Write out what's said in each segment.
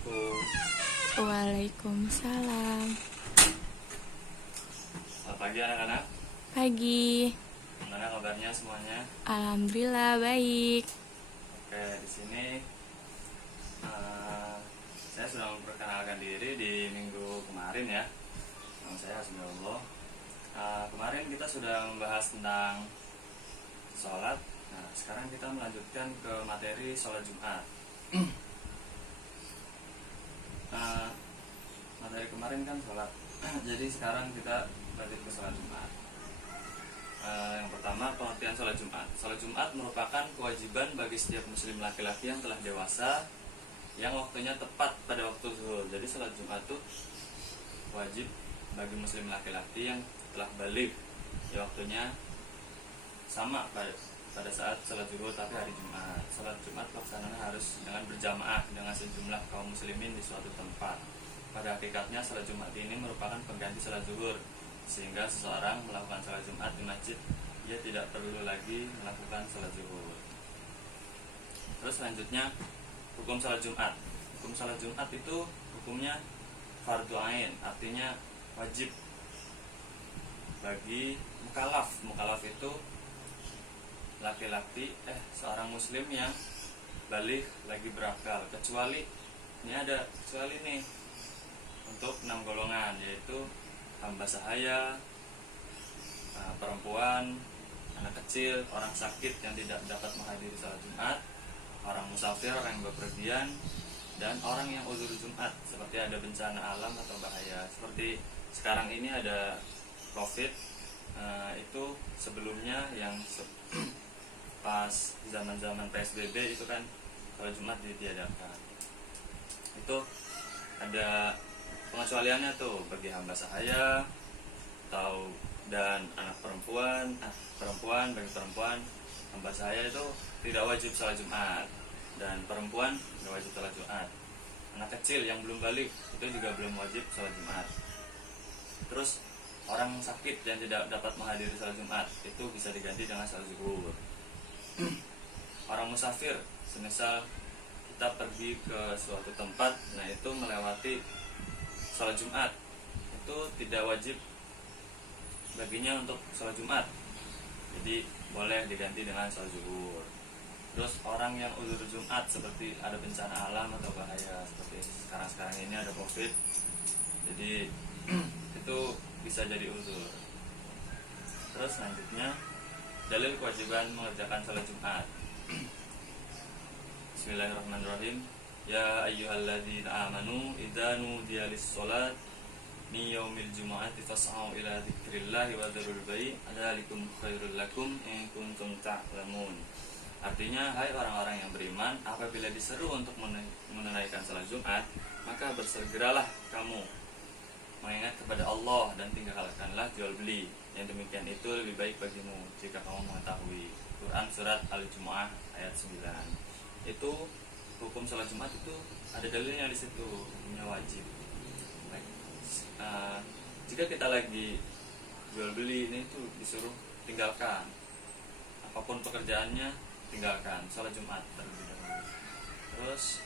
Assalamualaikum. Waalaikumsalam. Selamat pagi anak-anak. Pagi. Gimana kabarnya semuanya? Alhamdulillah baik. Oke, di sini saya sudah memperkenalkan diri di minggu kemarin ya. Nama saya Hasbunallah. Kemarin kita sudah membahas tentang sholat. Nah, sekarang kita melanjutkan ke materi sholat Jumat. Materi kemarin kan sholat. Jadi sekarang kita lanjut ke sholat Jumat. Yang pertama, pengertian sholat Jumat. Sholat Jumat merupakan kewajiban bagi setiap muslim laki-laki yang telah dewasa, yang waktunya tepat pada waktu zuhur. Jadi sholat Jumat itu wajib bagi muslim laki-laki yang telah balik, ya waktunya sama pada saat sholat zuhur tapi hari Jumat. Sholat Jumat pelaksananya harus dengan berjamaah dengan sejumlah kaum muslimin di suatu tempat. Pada hakikatnya sholat Jumat ini merupakan pengganti sholat zuhur, sehingga seseorang melakukan sholat Jumat di masjid, ia tidak perlu lagi melakukan sholat zuhur. Terus selanjutnya, hukum sholat Jumat. Hukum sholat Jumat itu hukumnya fardu ain, artinya wajib bagi mukallaf. Mukallaf itu laki-laki, seorang muslim yang balik lagi berakal, kecuali nih untuk 6 golongan, yaitu hamba sahaya, perempuan, anak kecil, orang sakit yang tidak dapat menghadiri sholat Jumat, orang musafir, orang yang bepergian, dan orang yang uzur Jumat, seperti ada bencana alam atau bahaya. Seperti sekarang ini ada COVID, itu sebelumnya yang pas zaman-zaman PSBB itu kan sholat Jumat ditiadakan. Itu ada pengecualiannya tuh bagi hamba sahaya dan anak perempuan, bagi perempuan hamba sahaya itu tidak wajib sholat Jumat, dan perempuan tidak wajib sholat Jumat. Anak kecil yang belum balik itu juga belum wajib sholat Jumat. Terus orang sakit yang tidak dapat menghadiri sholat Jumat itu bisa diganti dengan sholat zuhur. Orang musafir, semisal kita pergi ke suatu tempat, nah itu melewati sholat Jumat, itu tidak wajib baginya untuk sholat Jumat, jadi boleh diganti dengan sholat zuhur. Terus orang yang uzur Jumat, seperti ada bencana alam atau bahaya, seperti sekarang ini ada COVID, jadi itu bisa jadi uzur. Terus selanjutnya, dalil kewajiban mengerjakan sholat Jumat. Bismillahirrahmanirrahim. Ya ayyuhalladzina amanu idza nudiya lis-sholat min yaumil jumu'ati fas'au ila dzikrillahi wa dzarul bai' dzalikum khairul lakum in kuntum ta'lamun. Artinya, hai orang-orang yang beriman, apabila diseru untuk menunaikan salat Jumat, maka bersegeralah kamu mengingat kepada Allah dan tinggalkanlah jual beli. Yang demikian itu lebih baik bagimu jika kamu mengetahui. Quran surat Al-Jumu'ah ayat 9. Itu hukum sholat Jumat itu ada dalilnya di situ, hukumnya wajib. Baik. Jika kita lagi jual beli ini tuh disuruh tinggalkan apapun pekerjaannya, tinggalkan sholat Jumat terlebih dahulu. Terus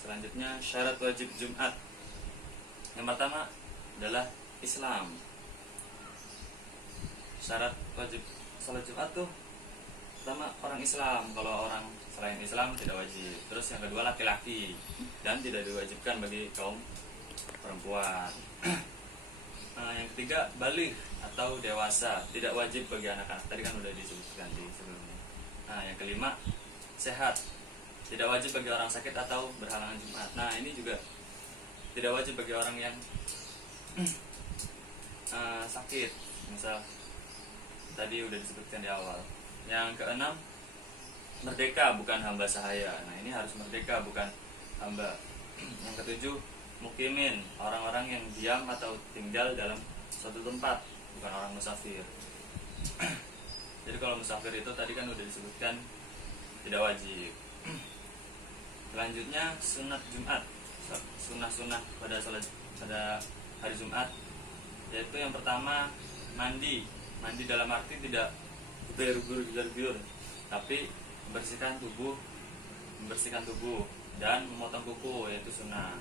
selanjutnya syarat wajib Jumat. Yang pertama adalah Islam. Syarat wajib sholat Jumat tuh pertama orang Islam. Kalau orang selain Islam tidak wajib. Terus yang kedua laki-laki, dan tidak diwajibkan bagi kaum perempuan. Yang ketiga balik atau dewasa, tidak wajib bagi anak-anak. Tadi kan udah disebutkan di sebelumnya. Yang kelima sehat, tidak wajib bagi orang sakit atau berhalangan Jumat. Ini juga tidak wajib bagi orang yang sakit, misal tadi udah disebutkan di awal. Yang keenam merdeka, bukan hamba sahaya. Ini harus merdeka, bukan hamba. Yang ketujuh mukimin, orang-orang yang diam atau tinggal dalam suatu tempat, bukan orang musafir. Jadi kalau musafir itu tadi kan udah disebutkan tidak wajib. Selanjutnya sunat Jumat, sunnah-sunnah pada hari Jumat, yaitu yang pertama mandi dalam arti tidak bergur-gur, tapi membersihkan tubuh dan memotong kuku, yaitu sunnah.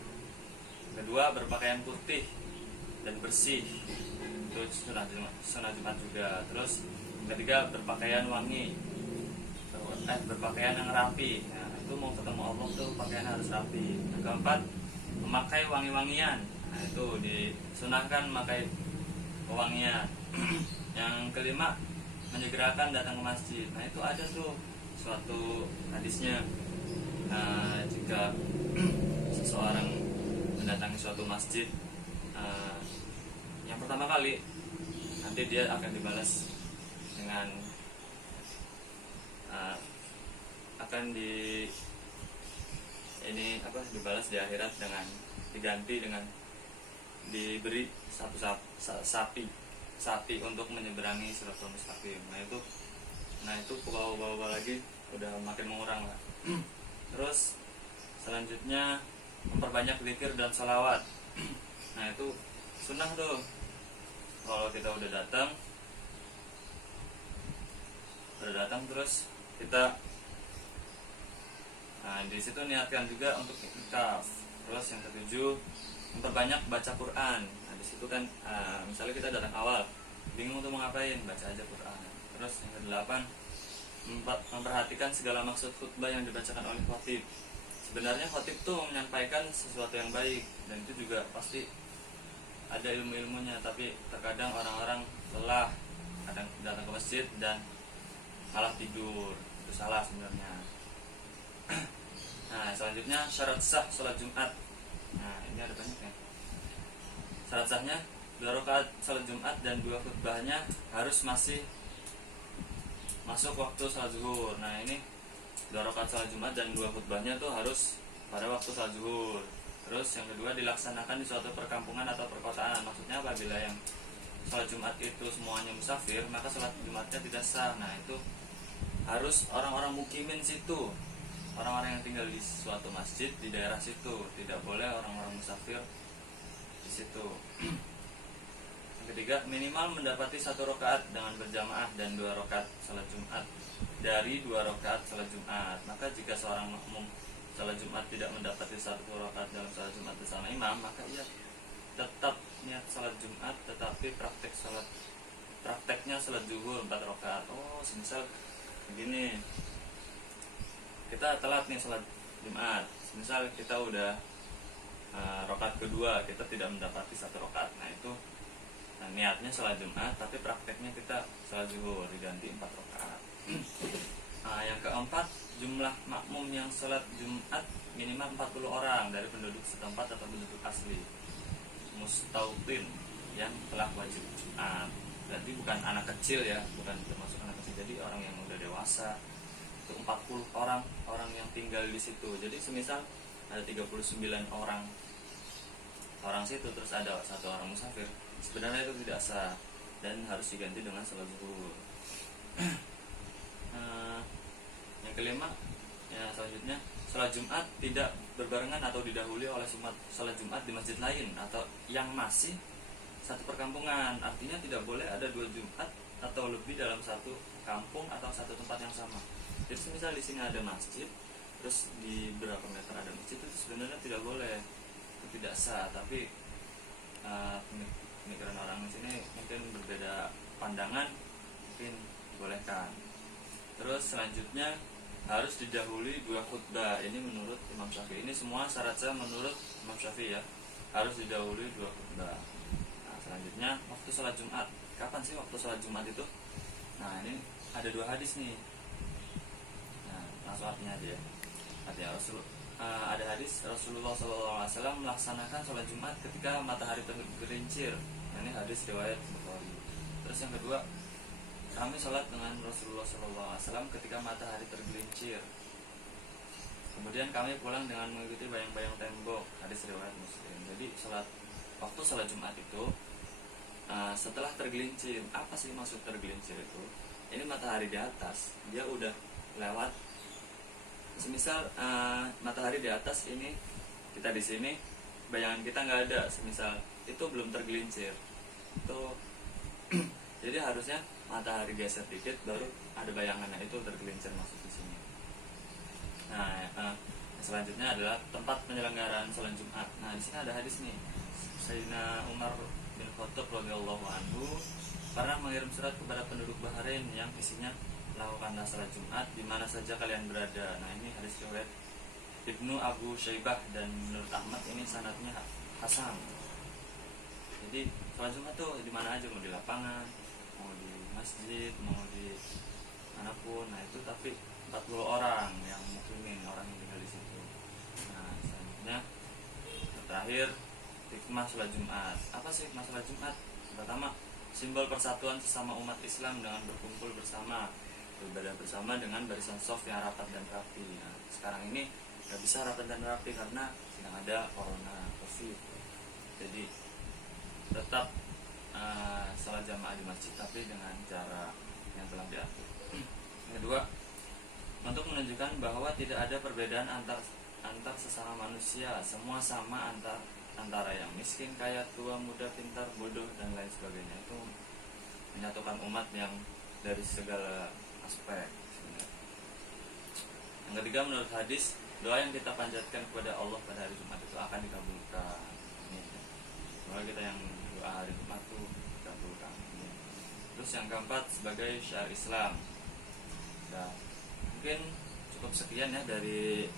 Kedua, berpakaian putih dan bersih, itu sunnah Jumat juga. Terus ketiga, berpakaian wangi, berpakaian yang rapi. Nah, itu mau ketemu Allah tuh pakaian harus rapi. Yang keempat, memakai wangi-wangian. Nah, itu disunahkan memakai wangian. Yang kelima, menyegerakan datang ke masjid. Nah, itu ada tuh suatu hadisnya. Nah, jika seseorang mendatangi suatu masjid, yang pertama kali, nanti dia akan dibalas dengan dibalas di akhirat dengan diganti dengan diberi satu sapi untuk menyeberangi Shiratal Mustaqim. Nah itu bawa lagi udah makin mengurang lah. Terus selanjutnya memperbanyak zikir dan salawat. Nah itu sunnah tuh. Kalau kita udah datang terus kita di situ niatkan juga untuk iktikaf. Terus yang ketujuh, memperbanyak baca Quran. Nah di situ kan misalnya kita datang awal bingung tuh mau ngapain, baca aja Quran. Terus yang kedelapan, memperhatikan segala maksud khutbah yang dibacakan oleh khatib. Sebenarnya khatib tuh menyampaikan sesuatu yang baik, dan itu juga pasti ada ilmu-ilmunya, tapi terkadang orang-orang lelah, kadang datang ke masjid dan malah tidur. Itu salah sebenarnya. Nah selanjutnya, syarat sah sholat Jumat. Nah ini ada banyak ya. Syarat sahnya, 2 rakaat sholat Jumat dan 2 khutbahnya harus masih masuk waktu sholat zuhur. Nah ini 2 rakaat sholat Jumat dan 2 khutbahnya tuh harus pada waktu sholat zuhur. Terus yang kedua, dilaksanakan di suatu perkampungan atau perkotaan. Maksudnya apabila yang sholat Jumat itu semuanya musafir, maka sholat Jumatnya tidak sah. Nah itu harus orang-orang mukimin situ, orang-orang yang tinggal di suatu masjid di daerah situ, tidak boleh orang-orang musafir di situ. Yang ketiga, minimal mendapati 1 rakaat dengan berjamaah dan 2 rakaat salat Jumat dari 2 rakaat salat Jumat. Maka jika seorang makmum salat Jumat tidak mendapati 1 rakaat dalam salat Jumat bersama imam, maka ia tetap niat salat Jumat, tetapi prakteknya salat zuhur 4 rakaat. Oh, semisal begini, kita telat nih salat Jumat, misal kita udah rakaat kedua, kita tidak mendapati 1 rakaat. Nah itu niatnya salat Jumat, tapi prakteknya kita salat zuhur, diganti 4 rakaat. Yang keempat, jumlah makmum yang salat Jumat minimal 40 orang dari penduduk setempat atau penduduk asli mustautin yang telah wajib Jumat. Berarti bukan anak kecil ya, bukan termasuk anak kecil, jadi orang yang udah dewasa. Itu 40 orang yang tinggal di situ. Jadi semisal ada 39 orang situ, terus ada 1 orang musafir, sebenarnya itu tidak sah dan harus diganti dengan salat zuhur. Yang kelima, ya selanjutnya, salat Jumat tidak berbarengan atau didahului oleh salat Jumat di masjid lain atau yang masih satu perkampungan. Artinya tidak boleh ada 2 Jumat atau lebih dalam satu kampung atau satu tempat yang sama. Jadi misal di sini ada masjid, terus di berapa meter ada masjid, itu sebenarnya tidak boleh, itu tidak sah. Tapi pemikiran orang di sini mungkin berbeda pandangan, mungkin dibolehkan. Terus selanjutnya, harus didahului 2 khutbah. Ini menurut Imam Syafi'i. Ini semua syarat sah menurut Imam Syafi'i ya. Harus didahului 2 khutbah. Nah selanjutnya, waktu sholat Jumat. Kapan sih waktu sholat Jumat itu? Nah ini ada 2 hadis nih. Nah langsung artinya aja ya. Artinya ada hadis Rasulullah SAW melaksanakan sholat Jumat ketika matahari tergelincir. Nah, ini hadis riwayat Bukhari. Terus yang kedua, kami sholat dengan Rasulullah SAW ketika matahari tergelincir. Kemudian kami pulang dengan mengikuti bayang-bayang tembok. Hadis riwayat Muslim. Jadi waktu sholat Jumat itu setelah tergelincir. Apa sih maksud tergelincir itu? Ini matahari di atas, dia udah lewat. Semisal matahari di atas, ini kita di sini, bayangan kita nggak ada. Semisal itu belum tergelincir. Itu jadi harusnya matahari geser dikit baru ada bayangannya, itu tergelincir masuk di sini. Nah, selanjutnya adalah tempat penyelenggaraan sholat Jumat. Nah, di sini ada hadis nih. Sayyidina Umar bin Khattab radhiyallahu anhu pernah mengirim surat kepada penduduk Bahrain yang isinya, lakukanlah sholat Jumat di mana saja kalian berada. Nah, ini hadis riwayat Ibnu Abu Syaibah, dan menurut Ahmad ini sanadnya hasan. Jadi sholat Jumat tuh di mana aja, mau di lapangan, mau di masjid, mau di manapun. Nah, itu tapi 40 orang yang muslimin, orang yang tinggal di situ. Nah, selanjutnya terakhir, hikmah sholat Jumat. Apa sih hikmah sholat Jumat? Pertama, simbol persatuan sesama umat Islam dengan berkumpul bersama, beribadah bersama dengan barisan shaf yang rapat dan rapi. Nah, sekarang ini nggak bisa rapat dan rapi karena sedang ada corona covid. Jadi tetap sholat jamaah di masjid, tapi dengan cara yang telah diatur. Yang kedua, untuk menunjukkan bahwa tidak ada perbedaan antar sesama manusia, semua sama antara yang miskin, kaya, tua, muda, pintar, bodoh, dan lain sebagainya. Itu menyatukan umat yang dari segala aspek sebenarnya. Yang ketiga, menurut hadis, doa yang kita panjatkan kepada Allah pada hari Jumat itu akan dikabulkan. Semoga kita yang doa hari Jumat itu dikabulkan. Terus yang keempat, sebagai syiar Islam. Nah, mungkin cukup sekian ya dari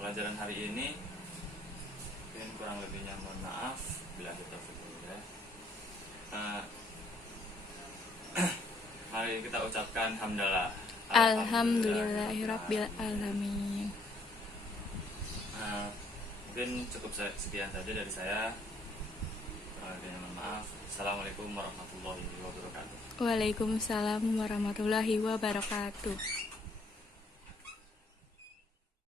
pelajaran hari ini. Mungkin kurang lebihnya mohon maaf bila ada taufik ya. Mari kita ucapkan hamdalah. Alhamdulillahirabbil alamin. Mungkin cukup sekian saja dari saya. Kurang lebihnya mohon maaf. Assalamualaikum warahmatullahi wabarakatuh. Waalaikumsalam warahmatullahi wabarakatuh.